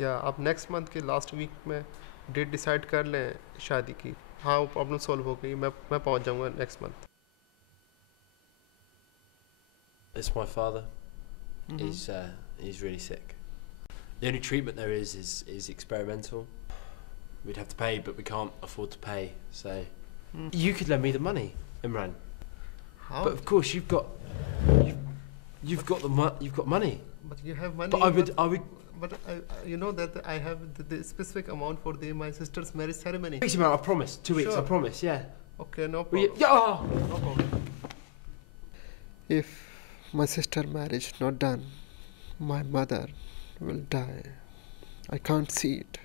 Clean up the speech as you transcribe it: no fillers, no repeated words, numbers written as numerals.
या आप next month के लास्ट वीक में डेट डिसाइड कर लें शादी की. हाँ, वो प्रॉब्लम सॉल्व हो गई. मैं पहुंच जाऊंगा next month. It's my father. He's really sick. The only treatment there is experimental. We'd have to pay, but we can't afford to pay. So you could lend me the money, Imran. How? But of course you've got money. But you have money. But I would. But you know that I have the specific amount for my sister's marriage ceremony. Weeks amount, I promise. 2 weeks, Sure. I promise. Yeah. Okay, no Will problem. you, No problem. If my sister marriage not done, my mother will die. I can't see it.